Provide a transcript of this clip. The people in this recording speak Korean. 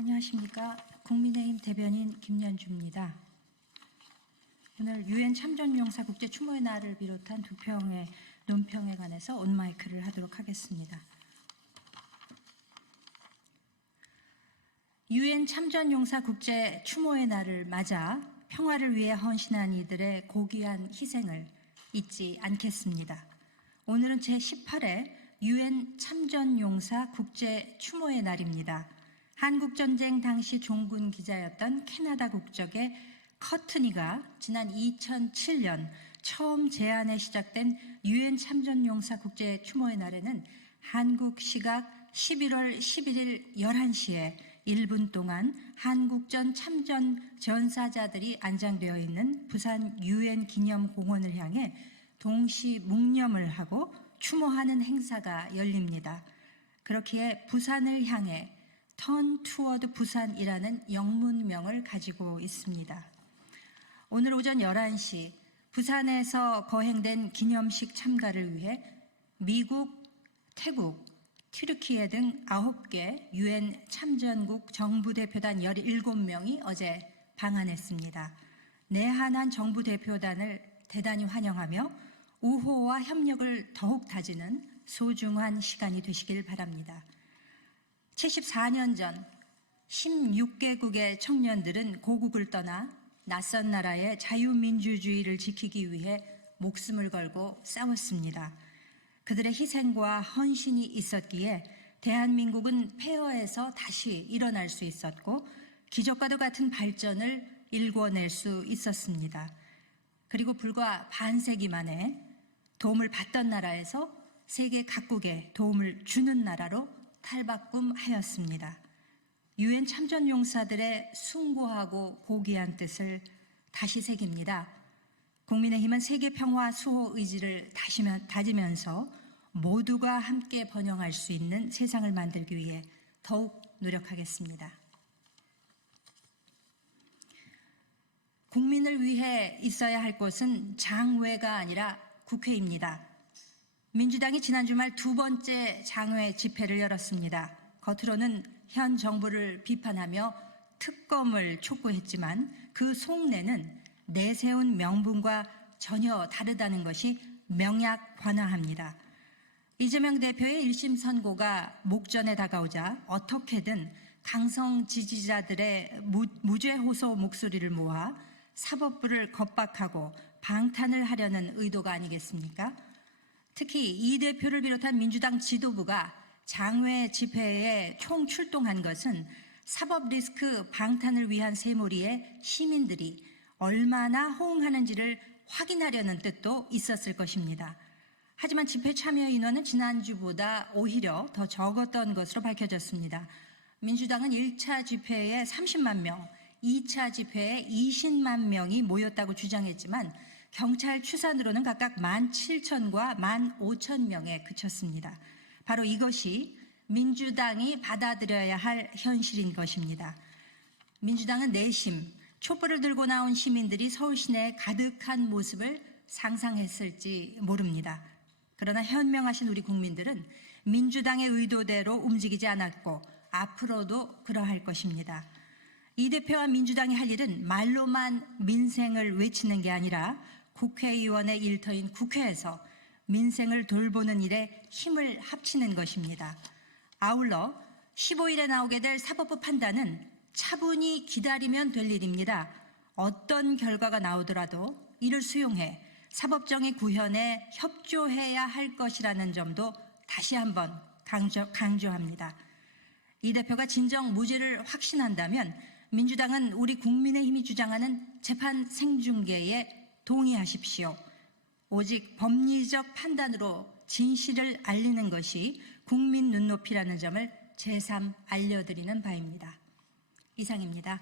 안녕하십니까. 국민의힘 대변인 김연주입니다. 오늘 유엔 참전용사 국제 추모의 날을 비롯한 두 평의 논평에 관해서 온마이크를 하도록 하겠습니다. 유엔 참전용사 국제 추모의 날을 맞아 평화를 위해 헌신한 이들의 고귀한 희생을 잊지 않겠습니다. 오늘은 제18회 유엔 참전용사 국제 추모의 날입니다. 한국전쟁 당시 종군 기자였던 캐나다 국적의 커트니가 지난 2007년 처음 제안에 시작된 유엔 참전용사 국제 추모의 날에는 한국 시각 11월 11일 11시에 1분 동안 한국전 참전 전사자들이 안장되어 있는 부산 유엔 기념공원을 향해 동시 묵념을 하고 추모하는 행사가 열립니다. 그렇기에 부산을 향해 Turn Toward 부산이라는 영문명을 가지고 있습니다. 오늘 오전 11시 부산에서 거행된 기념식 참가를 위해 미국, 태국, 튀르키예 등 9개 유엔 참전국 정부대표단 17명이 어제 방한했습니다. 내한한 정부대표단을 대단히 환영하며 우호와 협력을 더욱 다지는 소중한 시간이 되시길 바랍니다. 74년 전 16개국의 청년들은 고국을 떠나 낯선 나라의 자유민주주의를 지키기 위해 목숨을 걸고 싸웠습니다. 그들의 희생과 헌신이 있었기에 대한민국은 폐허에서 다시 일어날 수 있었고 기적과도 같은 발전을 일궈낼 수 있었습니다. 그리고 불과 반세기 만에 도움을 받던 나라에서 세계 각국에 도움을 주는 나라로 탈바꿈하였습니다. 유엔 참전용사들의 숭고하고 고귀한 뜻을 다시 새깁니다. 국민의힘은 세계 평화 수호 의지를 다지면서 모두가 함께 번영할 수 있는 세상을 만들기 위해 더욱 노력하겠습니다. 국민을 위해 있어야 할 곳은 장외가 아니라 국회입니다. 민주당이 지난 주말 두 번째 장외 집회를 열었습니다. 겉으로는 현 정부를 비판하며 특검을 촉구했지만 그 속내는 내세운 명분과 전혀 다르다는 것이 명약관화합니다. 이재명 대표의 1심 선고가 목전에 다가오자 어떻게든 강성 지지자들의 무죄 호소 목소리를 모아 사법부를 겁박하고 방탄을 하려는 의도가 아니겠습니까? 특히 이 대표를 비롯한 민주당 지도부가 장외 집회에 총출동한 것은 사법 리스크 방탄을 위한 세몰이에 시민들이 얼마나 호응하는지를 확인하려는 뜻도 있었을 것입니다. 하지만 집회 참여 인원은 지난주보다 오히려 더 적었던 것으로 밝혀졌습니다. 민주당은 1차 집회에 30만 명, 2차 집회에 20만 명이 모였다고 주장했지만 경찰 추산으로는 각각 17,000과 15,000명에 그쳤습니다. 바로 이것이 민주당이 받아들여야 할 현실인 것입니다. 민주당은 내심 촛불을 들고 나온 시민들이 서울 시내에 가득한 모습을 상상했을지 모릅니다. 그러나 현명하신 우리 국민들은 민주당의 의도대로 움직이지 않았고 앞으로도 그러할 것입니다. 이 대표와 민주당이 할 일은 말로만 민생을 외치는 게 아니라 국회의원의 일터인 국회에서 민생을 돌보는 일에 힘을 합치는 것입니다. 아울러 15일에 나오게 될 사법부 판단은 차분히 기다리면 될 일입니다. 어떤 결과가 나오더라도 이를 수용해 사법정의 구현에 협조해야 할 것이라는 점도 다시 한번 강조합니다. 이 대표가 진정 무죄를 확신한다면 민주당은 우리 국민의힘이 주장하는 재판 생중계에 동의하십시오. 오직 법리적 판단으로 진실을 알리는 것이 국민 눈높이라는 점을 재삼 알려드리는 바입니다. 이상입니다.